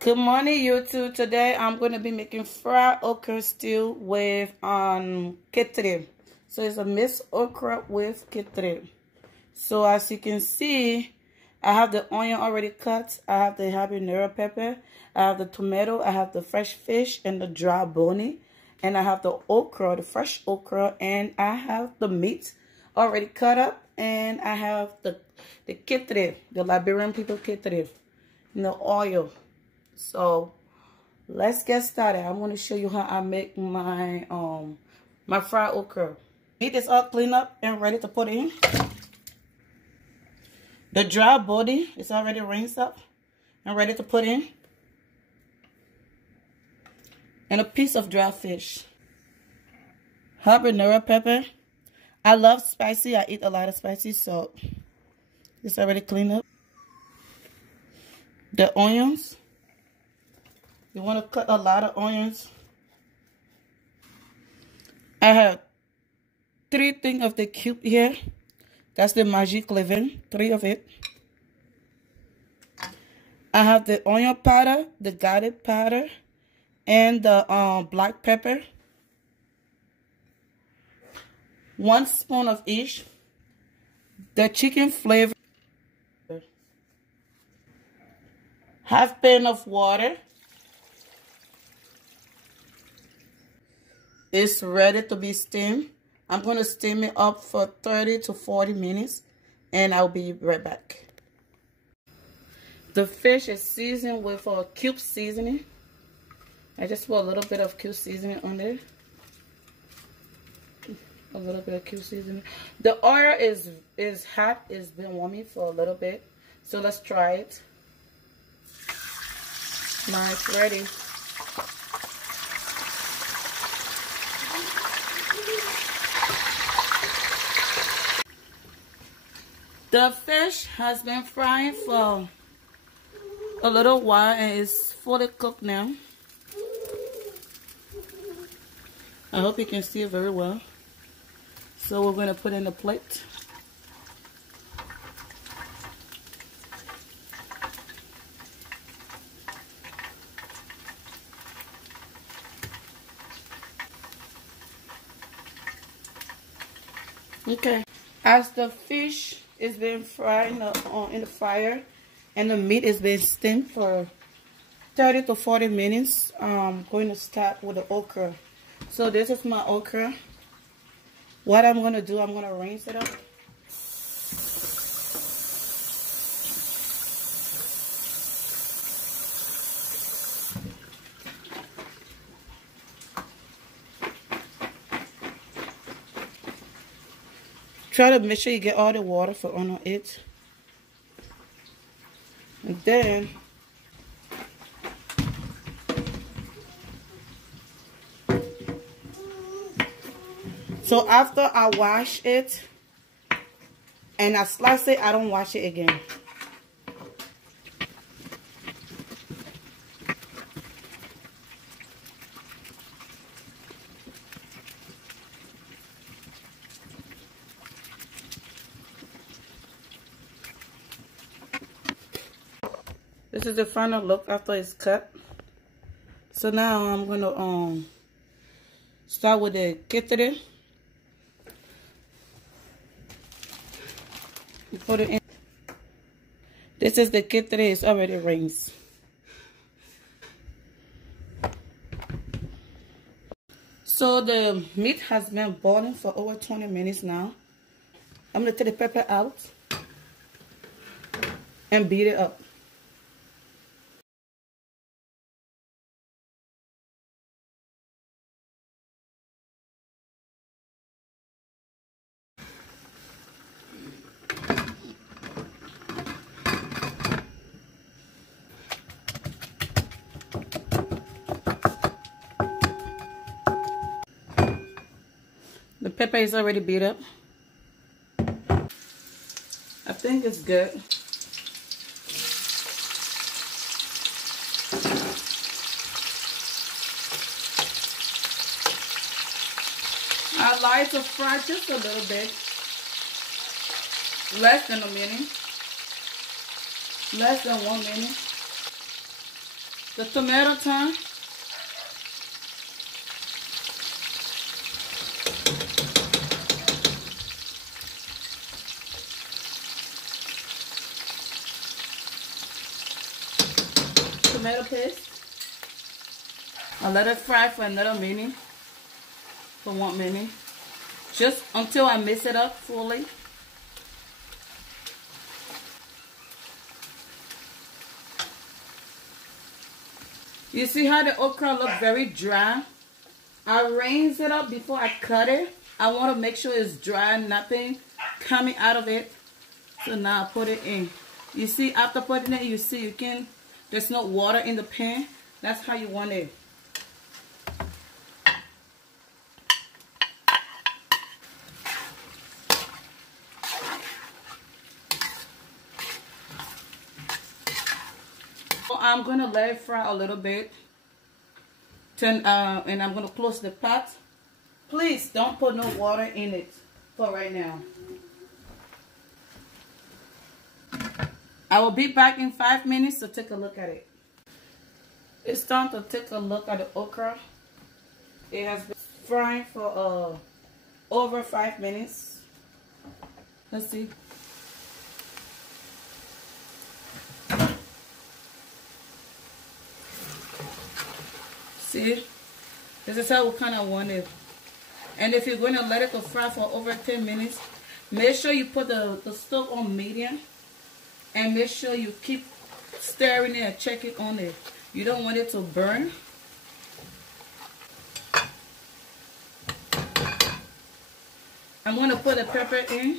Good morning, YouTube. Today I'm going to be making fried okra stew with kettle. So it's a mixed okra with kettle. So as you can see, I have the onion already cut. I have the habanero pepper. I have the tomato. I have the fresh fish and the dry bone. And I have the okra, the fresh okra. And I have the meat already cut up. And I have the kettle, the Liberian people kettle, and the oil. So let's get started. I'm going to show you how I make my my fried okra. Meat is all cleaned up and ready to put in. The dry body is already rinsed up and ready to put in. And a piece of dry fish. Habanero pepper. I love spicy. I eat a lot of spicy, so it's already cleaned up. The onions. You want to cut a lot of onions. I have 3 things of the cube here. That's the magic leaven, 3 of it. I have the onion powder, the garlic powder, and the black pepper. 1 spoon of each. The chicken flavor. Half pan of water. It's ready to be steamed. I'm going to steam it up for 30 to 40 minutes and I'll be right back. The fish is seasoned with a cube seasoning. I just put a little bit of cube seasoning on there. A little bit of cube seasoning. The oil is hot. It's been warming for a little bit. So let's try it. Now it's ready. The fish has been frying for a little while and is fully cooked now. I hope you can see it very well. So we're going to put in the plate. Okay. As the fish is being fried in the fire and the meat is being steamed for 30 to 40 minutes, I'm going to start with the okra. So this is my okra. What I'm going to do, I'm going to rinse it up. Try to make sure you get all the water on it. And then so after I wash it and I slice it, I don't wash it again. This is the final look after it's cut. So now I'm gonna start with the kettle. Put it in. This is the kettle. It's already rinsed. So the meat has been boiling for over 20 minutes now. I'm gonna take the pepper out and beat it up. The pepper is already beat up. I think it's good. I like to fry just a little bit. Less than a minute. Less than 1 minute. The tomato time. Tomato paste. I'll let it fry for another minute. For 1 minute. Just until I mix it up fully. You see how the okra look very dry? I rinse it up before I cut it. I want to make sure it's dry, nothing coming out of it. So now I put it in. You see, after putting it, you see there's no water in the pan. That's how you want it. So I'm going to let it fry a little bit. And I'm going to close the pot. Please don't put no water in it for right now. I will be back in 5 minutes to take a look at it. It's time to take a look at the okra. It has been frying for over 5 minutes. Let's see. See? This is how we kind of want it. And if you're going to let it go fry for over 10 minutes, make sure you put the stove on medium. And make sure you keep stirring it and check it on it. You don't want it to burn. I'm going to put the pepper in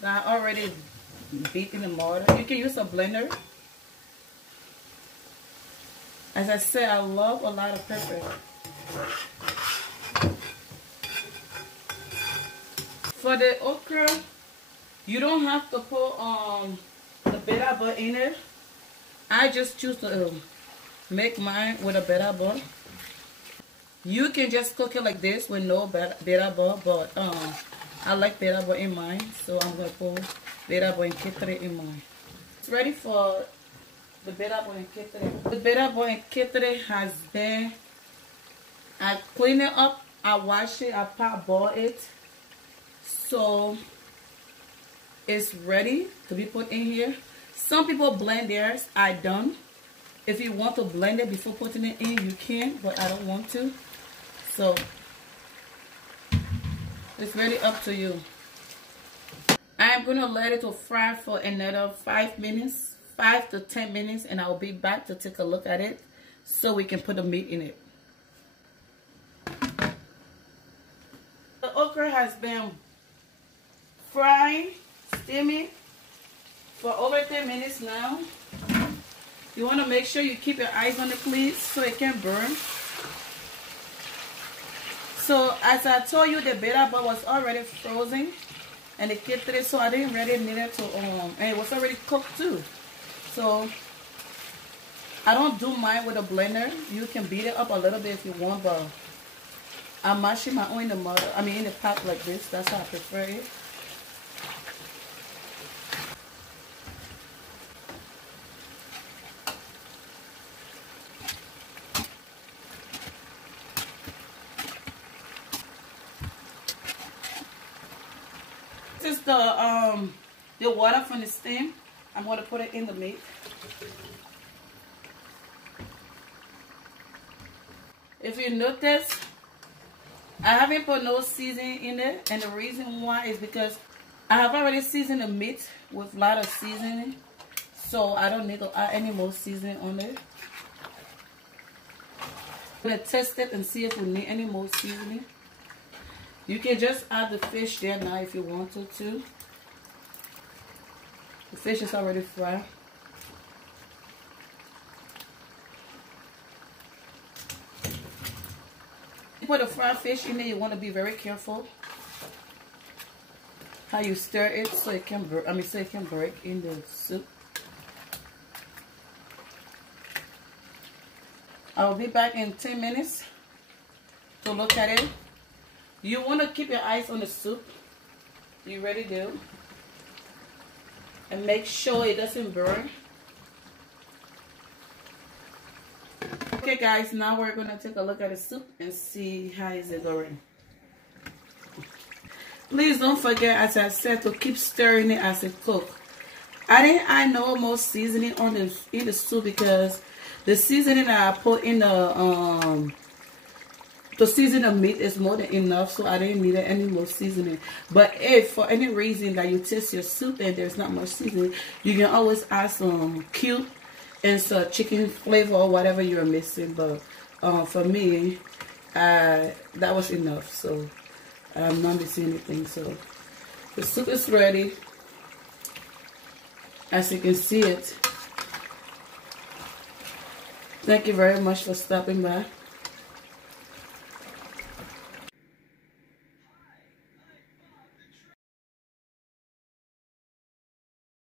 that I already beat in the mortar. You can use a blender. As I said, I love a lot of pepper. For the okra, you don't have to put the beta ball in it. I just choose to make mine with a beta ball. You can just cook it like this with no beta ball, but I like beta ball in mine, so I'm gonna put beta ball and kettle in mine. It's ready for the beta ball and kettle. The beta ball and kettle has been. I clean it up, I wash it, I pot boil it, so it's ready to be put in here. Some people blend theirs. I don't. If you want to blend it before putting it in, you can, but I don't want to. So it's really up to you. I'm gonna let it fry for another 5 minutes, 5 to 10 minutes, and I'll be back to take a look at it so we can put the meat in it. The okra has been frying, steaming for over 10 minutes now. You want to make sure you keep your eyes on it, please, so it can burn. So as I told you, the beta ball was already frozen and the kettle, so I didn't really need it to and it was already cooked too. So I don't do mine with a blender. You can beat it up a little bit if you want, but I'm mashing my own in the mortar. I mean in the pot like this. That's how I prefer it. This is the water from the steam. I'm going to put it in the meat. If you notice, I haven't put no seasoning in it, and the reason why is because I have already seasoned the meat with a lot of seasoning, so I don't need to add any more seasoning on it. I'm going to test it and see if we need any more seasoning. You can just add the fish there now if you want to too. The fish is already fried. You put the fried fish in there, you want to be very careful how you stir it so it can break in the soup. I'll be back in 10 minutes to look at it. You want to keep your eyes on the soup. You really do. And make sure it doesn't burn. guys, now we're gonna take a look at the soup and see how is it going. Please don't forget, as I said, to keep stirring it as it cooks. I didn't add no more seasoning on in the soup because the seasoning that I put in the to season the meat is more than enough, so I didn't need any more seasoning. But if for any reason that you taste your soup and there's not much seasoning, you can always add some cube and some chicken flavor or whatever you're missing. But for me, that was enough, so I'm not missing anything. So the soup is ready, as you can see it. Thank you very much for stopping by.